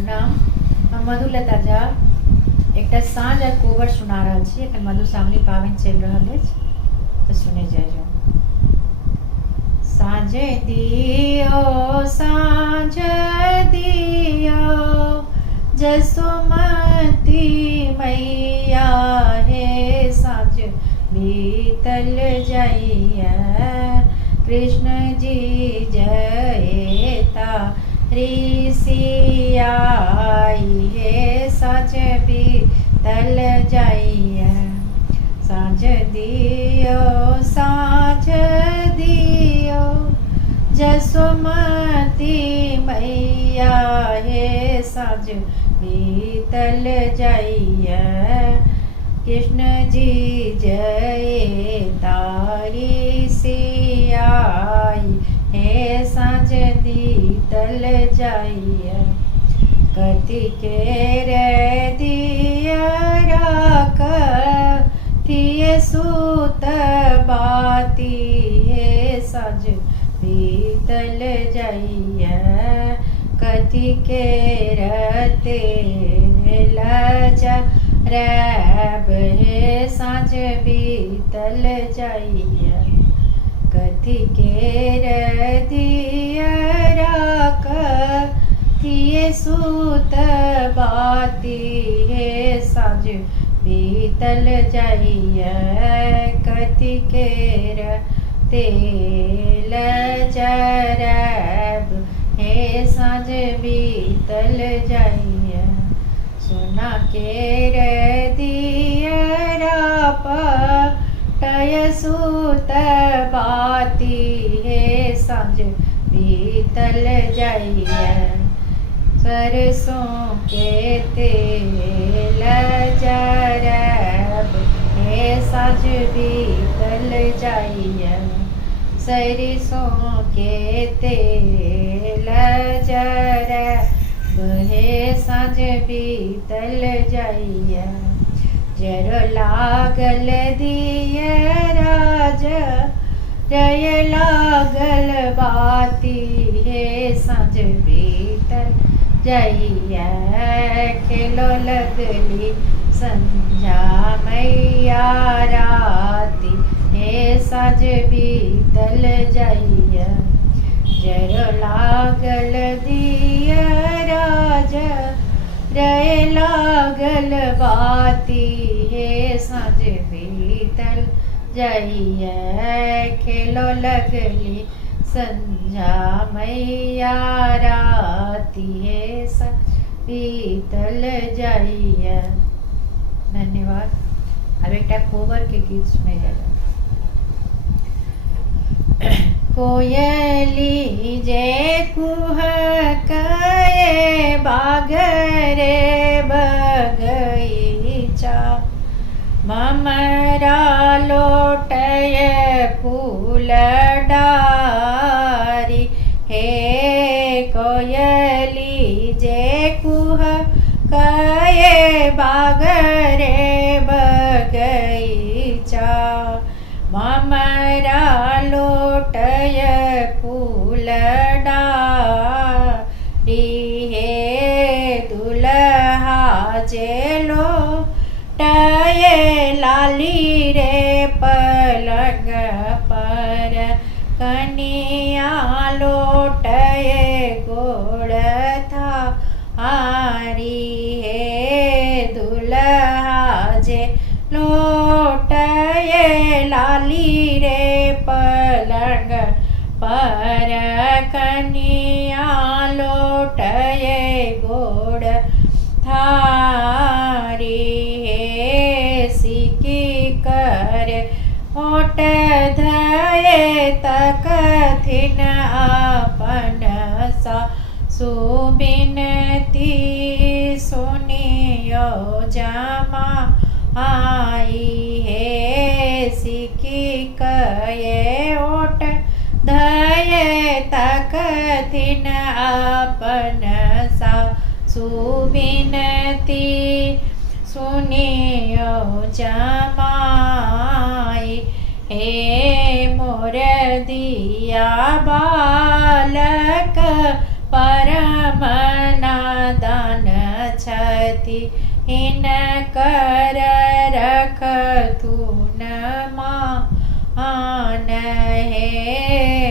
प्रणाम। हम मधुलता झा एक साँझ आ कोबर सुना रहल छी। एखन मधुश्रावणी पाबनि चलि रहल अछि तऽ सुने जाइजो। साँझ दियो साँझ दियो जसोमती मैया हे साँझ बीतल जाइया कृष्ण जी जयता ऋषि आई हे साँझ बीतल जाइया। साँझ दियो साँझ दियो जसोमती मैया हे साँझ बीतल जाइया कृष्ण जी जयता ऋषि आई हे साँझ बीतल जाइया। कथी के रे दियरा कथिए सुत बाती हे साँझ बीतल जाइया। कथी के रते लजा रैब हे साँझ बीतल जाइया। कथी के दियरा कथिए सुत बाती हे साँझ बीतल जाइया। कथी के तेल जरब हे साँझ बीतल जाइया। सोना के दियरा पटय सुत बाती हे साँझ बीतल जाइया। सरसों के तेल जरब हे साँझ बीतल जाइया। सरसों के तेल जरब हे साँझ बीतल जाइया। जर लागल दियरा जय लागल बाती हे साँझ बीतल जाइया। खेलो लगली संझा मैया राती हे साँझ बीतल जाइया। जर लागल दियरा जय लागल बाती हे साँझ बीतल जाइया। खेलो लगली संझा मैया राती हे साँझ बीतल जाइया। धन्यवाद। अब एक कोबर के गीत सुने जाए। कोयली जे कुहके बागरे बगीचा ममरा लोटय फूल डारी हे कोयली जे कुहके बागरे बगीचा ममरा लोटय फूल डारी हे दुल्हा जे लोटय लाली रे पलंग पर कनिया लोटय गोड़ थारी हे दुल्हा जे लोटय लाली रे पलंग पर कनिया लोटय गोड़ थारी हे सिकी कर ओट धये तकथिन अपन सासु बिनती सुनियो जमा आई हे सिकी कये ओट धये तकथिन अपन सासु बिनती सुनियो जमाई हे मोर दिया बालक परम नादान हिन कर रख तून मान हे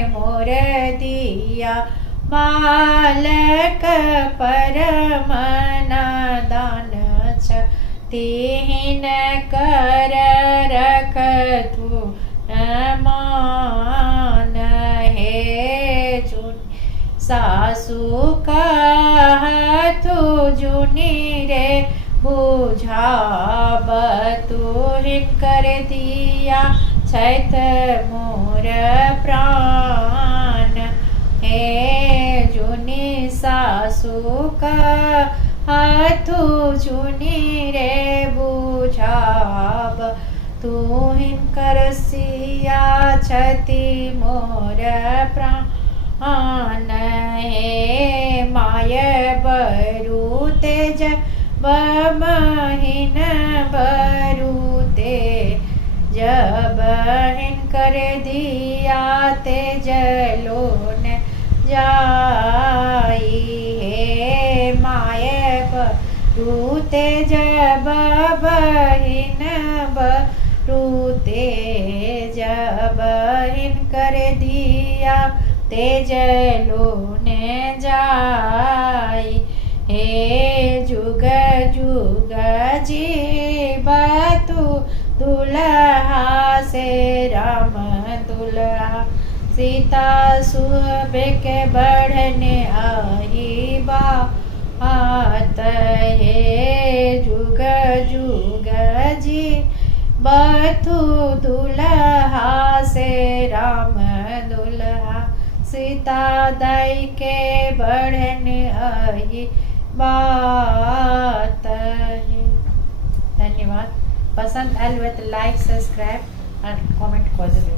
मोर दिया बालक परम दान तिहिन कर रख तू मान हे जुन सासु कहतु जुनी रे बुझाब तू कर दिया छैत मोर प्राण हे जुनी सासु कहतु जुनी रे बुझाब तू कर सिया छति मोर प्राण हे माय बरु तेज बमहिन बरु तेज जब हिन कर दिया तेज लोन जाई हे माय बरु तेज बहिन बरु तेज जब हिन कर दिया तेज लोन जाई हे जुग जुग जीव तू दुल्हा से राम दुल्हा सीता सुब के बढ़ने आई बात हे जुग जुग जी बतू दुल्हा से राम दुल्हा सीता दाई के बढ़ने आई बात है। धन्यवाद। पसंद आयल हुए तो लाइक सब्सक्राइब और कमेंट कर देवे।